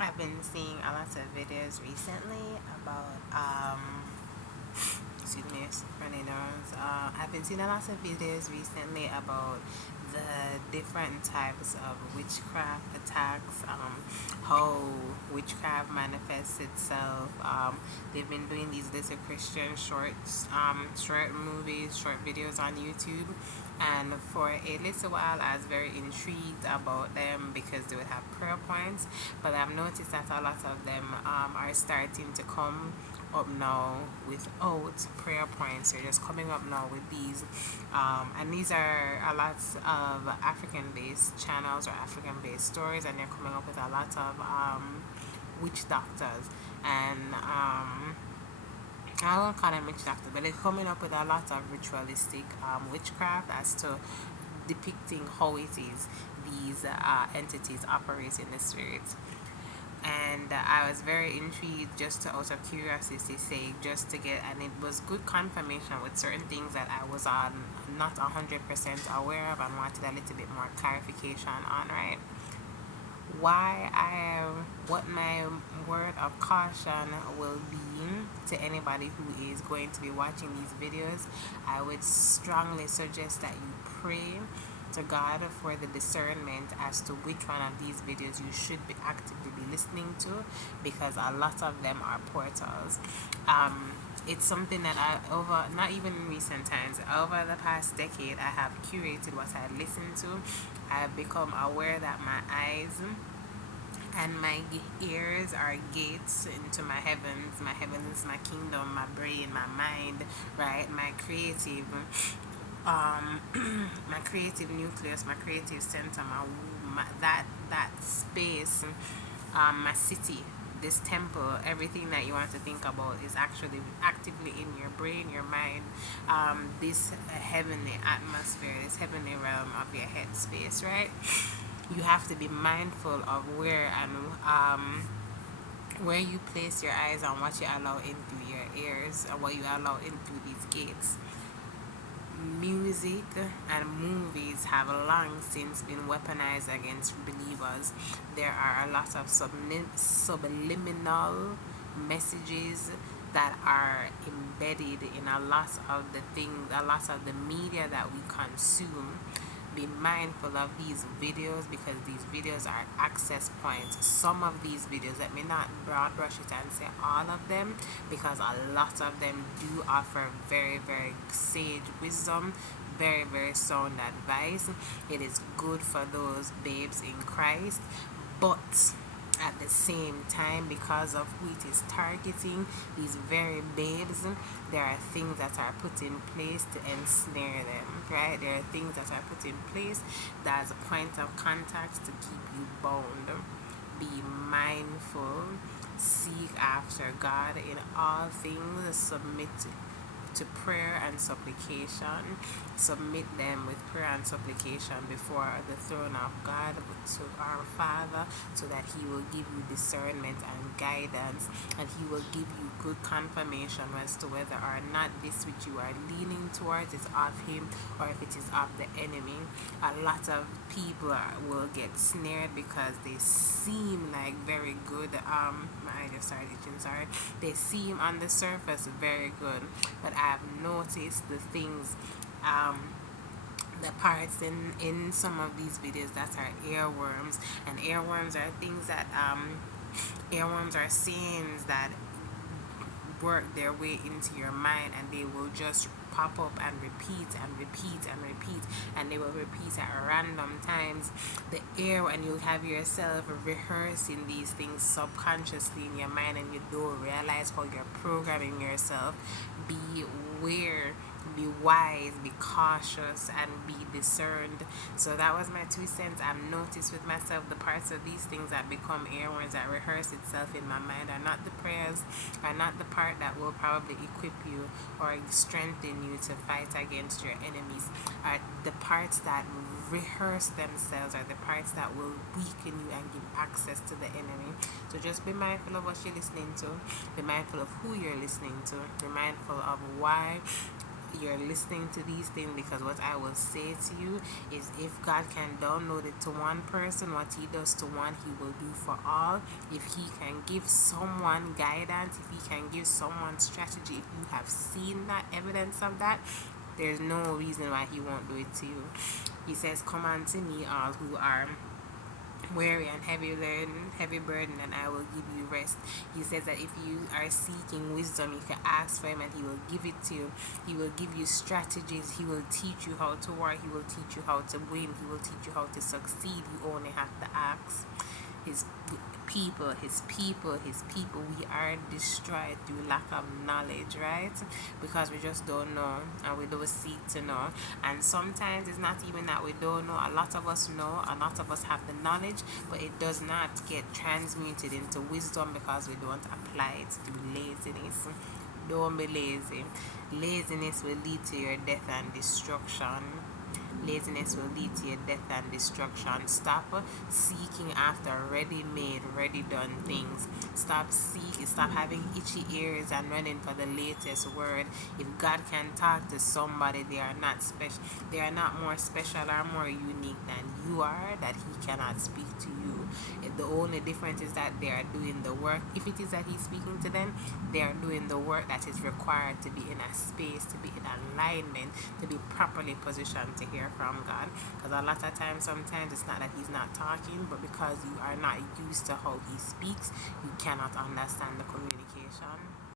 I've been seeing a lot of videos recently about excuse me, running nose. I've been seeing a lot of videos recently about the different types of witchcraft attacks, how witchcraft manifests itself. They've been doing these little Christian shorts, short movies, short videos on YouTube. And for a little while, I was very intrigued about them because they would have prayer points. But I've noticed that a lot of them are starting to come up now without prayer points. They're just coming up now with these, and these are a lot of African-based channels or African-based stories, and they're coming up with a lot of witch doctors and I won't call them witch doctor, but they're coming up with a lot of ritualistic witchcraft as to depicting how it is these entities operate in the spirit. And I was very intrigued just to, out of curiosity sake, just to get, and it was good confirmation with certain things that I was not 100% aware of and wanted a little bit more clarification on, right? What my word of caution will be to anybody who is going to be watching these videos, I would strongly suggest that you pray to God for the discernment as to which one of these videos you should be actively be listening to, because a lot of them are portals. It's something that I, over not even in recent times, over the past decade, I have curated what I listen to. I have become aware that my eyes and my ears are gates into my heavens. My heavens, my kingdom, my brain, my mind, right? My creative, um, my creative nucleus, my creative center, that space, my city, this temple, everything that you want to think about is actually actively in your brain, your mind, this heavenly atmosphere, this heavenly realm of your head space, right? You have to be mindful of where you place your eyes and what you allow in through your ears and what you allow in through these gates. Music and movies have long since been weaponized against believers. There are a lot of subliminal messages that are embedded in a lot of the things, a lot of the media that we consume. Be mindful of these videos because these videos are access points. Some of these videos, let me not broad brush it and say all of them, because a lot of them do offer very, very sage wisdom, very, very sound advice. It is good for those babes in Christ, but at the same time, because of who it is targeting, these very babes, there are things that are put in place to ensnare them, right? There are things that are put in place as a point of contact to keep you bound. Be mindful, seek after God in all things, submit to prayer and supplication. Submit them with prayer and supplication before the throne of God to our Father, so that He will give you discernment and guidance, and He will give you good confirmation as to whether or not this which you are leaning towards is of Him or if it is of the enemy. A lot of people will get snared because they seem like very good. My eye just started itching, sorry. They seem on the surface very good, but I've noticed the things, the parts in some of these videos that are earworms, and earworms are things that earworms are scenes that work their way into your mind, and they will just pop up and repeat and repeat and repeat, and they will repeat at random times. The air, and you'll have yourself rehearsing these things subconsciously in your mind, and you don't realize how you're programming yourself. Be aware, be wise, be cautious, and be discerned. So that was my 2 cents. I've noticed with myself the parts of these things that become earworms that rehearse itself in my mind are not the prayers, are not the part that will probably equip you or strengthen you to fight against your enemies, are the parts that rehearse themselves, are the parts that will weaken you and give access to the enemy. So just be mindful of what you're listening to, be mindful of who you're listening to, be mindful of why you're listening to these things, because what I will say to you is, if God can download it to one person, what he does to one, he will do for all. If he can give someone guidance, if he can give someone strategy, if you have seen that evidence of that, there's no reason why he won't do it to you. He says, come unto me, all who are weary and heavy burden, and I will give you rest. He says that if you are seeking wisdom, you can ask for him and he will give it to you. He will give you strategies. He will teach you how to work. He will teach you how to win. He will teach you how to succeed. You only have to ask. His people, we are destroyed through lack of knowledge, right? Because we just don't know, and we don't seek to know. And sometimes it's not even that we don't know. A lot of us know, a lot of us have the knowledge, but it does not get transmuted into wisdom because we don't apply it through laziness. Don't be lazy. Laziness will lead to your death and destruction. Laziness will lead to your death and destruction. Stop seeking after ready-made, ready-done things. Stop seeking. Stop having itchy ears and running for the latest word. If God can talk to somebody, they are not special. They are not more special or more unique than you are, that He cannot speak to you. The only difference is that they are doing the work. If it is that He's speaking to them, they are doing the work that is required to be in a space, to be in alignment, to be properly positioned to hear from God. Because a lot of times, sometimes it's not that He's not talking, but because you are not used to how He speaks, you cannot understand the communication.